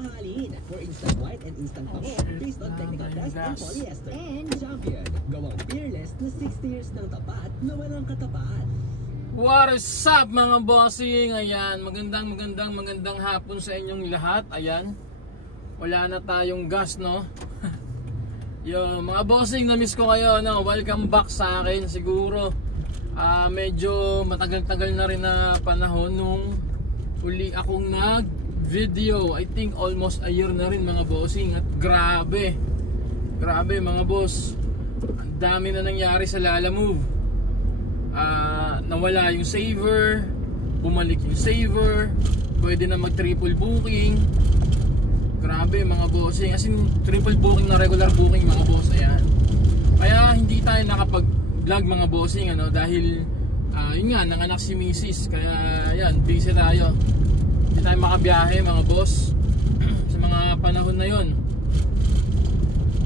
mamahalin for instant white and instant bango based on technical test and polyester. And Champion, gawang fearless na 60 years ng tapat na walang katapat. What is up mga bossing? Ayan, magandang hapon sa inyong lahat. Ayan, wala na tayong gas, no? Yo, mga bossing, na-miss ko kayo, no? Welcome back sa akin. Siguro medyo matagal-tagal na rin na panahon nung uli akong nag-video. I think almost a year na rin mga bossing. At grabe mga boss, ang dami na nangyari sa Lalamove. Nawala yung saver, bumalik yung saver, pwede na mag triple booking. Grabe mga bossing, as in triple booking na regular booking mga boss. Ayan, kaya hindi tayo nakapag vlog mga bossing, ano, dahil yun nga, nanganak si Mrs. Kaya yan, busy tayo, hindi tayo makabiyahe mga boss sa mga panahon na yun.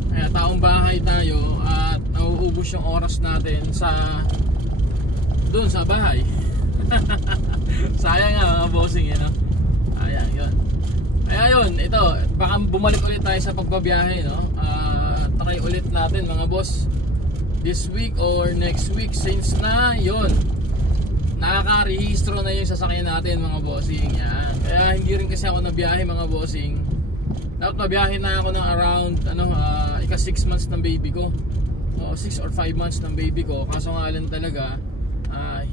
Kaya taong bahay tayo at nauubos yung oras natin doon sa bahay. Sayang nga mga bossing, you know? Ayan, yun. Kaya yun, ito, baka bumalik ulit tayo sa pagbabiyahe, no? Try ulit natin mga boss this week or next week, since na yun, nakaka-rehistro na yung sasakyan natin mga bossing. Yan. Kaya hindi rin kasi ako nabiyahe mga bossing. Dapat nabiyahe na ako ng around ika 6 months ng baby ko, o 6 or 5 months ng baby ko. Kaso nga lang talaga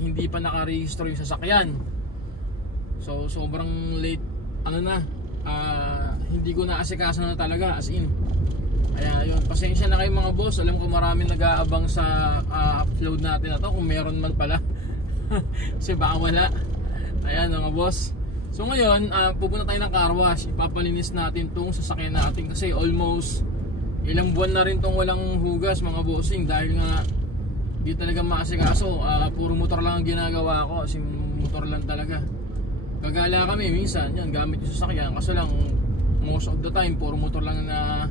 hindi pa naka-rehistro yung sasakyan. So sobrang late, hindi ko naasikaso na talaga, as in. Kaya yun, pasensya na kayo mga boss. Alam ko maraming nag-aabang sa upload natin na to, kung meron man pala. Kasi baka wala. Ayan mga boss. So ngayon, pupunta tayo ng car wash. Ipapalinis natin tong sasakyan natin, kasi almost ilang buwan na rin tong walang hugas mga bossing. Dahil nga di talaga maasikaso, puro motor lang ang ginagawa ko. Kasi motor lang talaga. Gagala kami minsan, yan, gamit yung sasakyan. Kaso lang, most of the time, puro motor lang na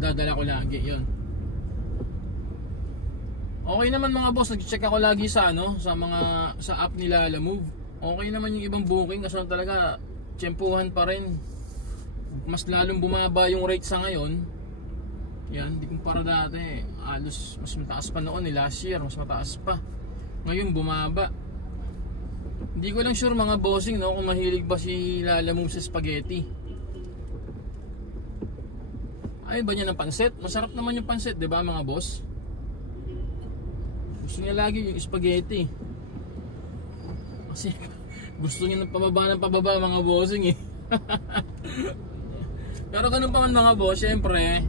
dadala ko lagi. Yun. Okay naman mga boss, nag-check ako lagi sa sa app nila Lalamove. Okay naman yung ibang booking, kasi talaga tsempuhan pa rin. Mas lalong bumaba yung rate sa ngayon. Yan, hindi kumpara dati. Halos mas mataas pa noon, last year mas mataas pa. Ngayon bumaba. Hindi ko lang sure mga bossing, no, kung mahilig ba si Lalamove sa spaghetti. Ay ba niya ng pansit? Masarap naman yung pansit, di ba mga boss? Gusto niya lagi yung spaghetti. Kasi gusto niya ng pababa mga bossing eh. Pero ganun pa man mga boss, syempre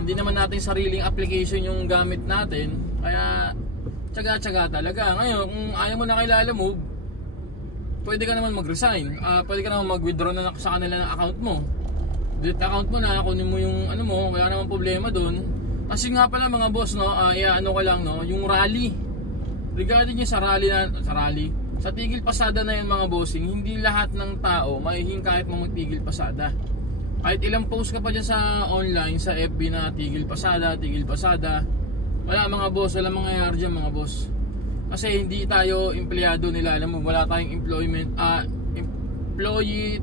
hindi naman natin sariling application yung gamit natin. Kaya tsaga-tsaga talaga. Ngayon kung ayaw mo na kay Lalamove, pwede ka naman mag-resign. Pwede ka naman mag-withdraw na sa kanila ng account mo. Delete account mo na, kunin mo yung mo, wala namang problema doon. Kasi nga pala mga boss, no, ko lang, no, yung rally. Regarding yung sa rally, sa tigil pasada na yan mga bossing, hindi lahat ng tao maihing kahit mo magtigil pasada. Kahit ilang post ka pa dyan sa online, sa FB na tigil pasada, wala mga boss, wala mangyayari dyan mga boss. Kasi hindi tayo empleyado nila, alam mo, wala tayong employee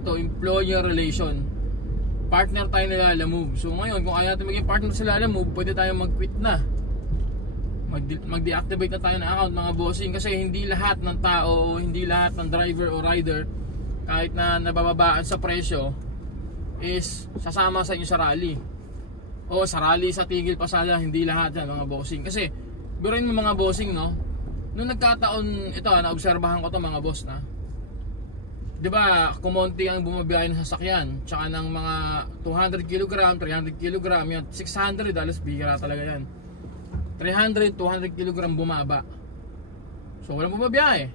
to employer relation. Partner tayo nila Lalamove. So ngayon, kung ayaw natin maging partner sa Lalamove, pwede tayo mag-quit na, mag-deactivate na tayo ng account mga bossing. Kasi hindi lahat ng tao, hindi lahat ng driver o rider, kahit na nabababaan sa presyo, is sasama sa inyo sa rally. O sa rally, sa tigil pasada, hindi lahat yan mga bossing. Kasi biruin mo mga bossing, no, nung nagkataon ito, naobserbahan ko to mga boss na, di ba, kumonti ang bumabiyahe ng sasakyan, tsaka ng mga 200 kg, 300 kg, yan, 600, alas bihira talaga yan. 300, 200 kg bumaba. So walang bumabiyahe.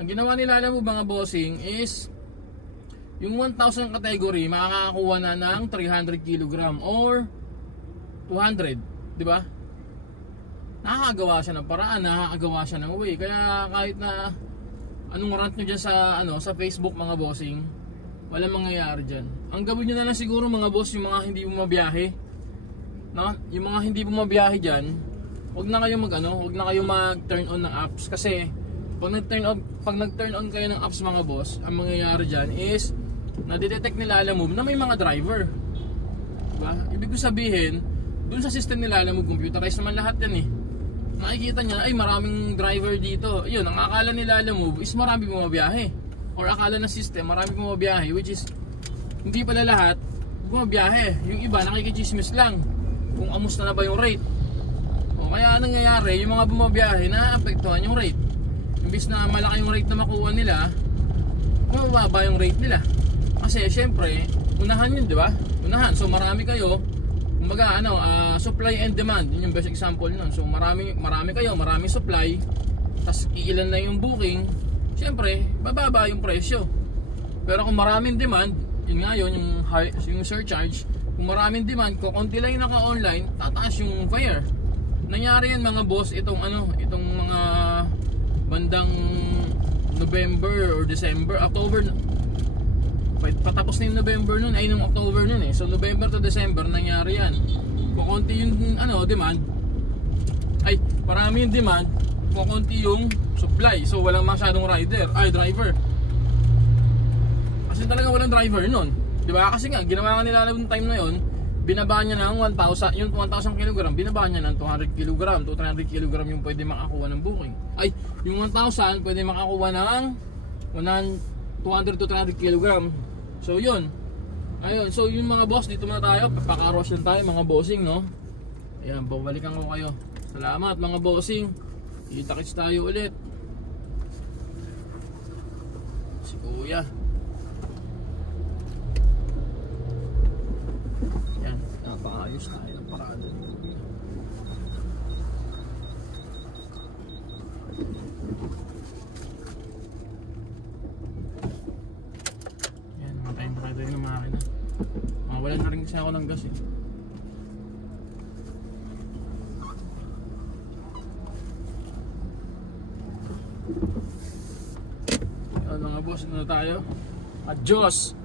Ang ginawa nila Lalamove mga bossing is yung 1,000 category makakakuha na ng 300 kg or 200, di ba? Nakakagawa siya ng paraan, nakakagawa siya ng way. Kaya kahit na anong rant nyo dyan sa Facebook mga bossing, walang mangyayari dyan. Ang gawin nyo na lang siguro mga boss, yung mga hindi bumabiyahe, no? Yung mga hindi bumabiyahe dyan, huwag na kayo mag turn on ng apps. Kasi Pag nag-turn on kayo ng apps mga boss, ang mangyayari dyan is nadidetect nila Lalamove na may mga driver. Diba? Ibig ko sabihin, dun sa system nila Lalamove, computerized naman lahat yan eh. Nakikita niya, ay maraming driver dito. Yun, ang akala nila Lalamove is marami bumabiyahe. Or akala ng system, marami bumabiyahe, which is hindi pala lahat bumabiyahe. Yung iba nakikichismis lang kung amusta na ba yung rate. O kaya nangyayari, yung mga bumabiyahe naapektuhan yung rate. Imbis na malaki yung rate na makuha nila, mababa yung rate nila. Kasi syempre, unahan yun, di ba? Unahan. So marami kayo, kumbaga supply and demand, yun yung best example nun. So marami kayo, maraming supply, tas iilan na yung booking, syempre bababa yung presyo. Pero kung maraming demand, yun nga yun, yung surcharge. Kung maraming demand, kung konti lang yung naka-online, tataas yung fare. Nangyari yan mga boss, itong mga bandang November or December, October, patapos na yung November nun, ay nung October nun eh. So November to December nangyari yan. Kukunti yung demand, ay marami yung demand, kukunti yung supply. So walang masyadong driver. Kasi talaga walang driver nun, di ba? Kasi nga ginawa nga nila yung time na yon, binaba niya ng 1,000, yung 1,000 kg, binaba niya ng 200 kg to 300 kg yung pwede makakuha ng booking. Ay, yung 1,000 pwede makakuha ng 200 to 300 kg. So yun. Ayun, so yung mga boss, dito muna tayo, papakaros lang tayo mga bossing, no? Ayan, babalikan ko kayo. Salamat mga bossing. Kita-kits tayo ulit. Si Kuya. Ayan, napakaayos tayo ng parada. Ayan, matayin pa tayo ng makina. Wala na rin kasi ako ng gas eh. Ayan mga boss, ano tayo? Adios!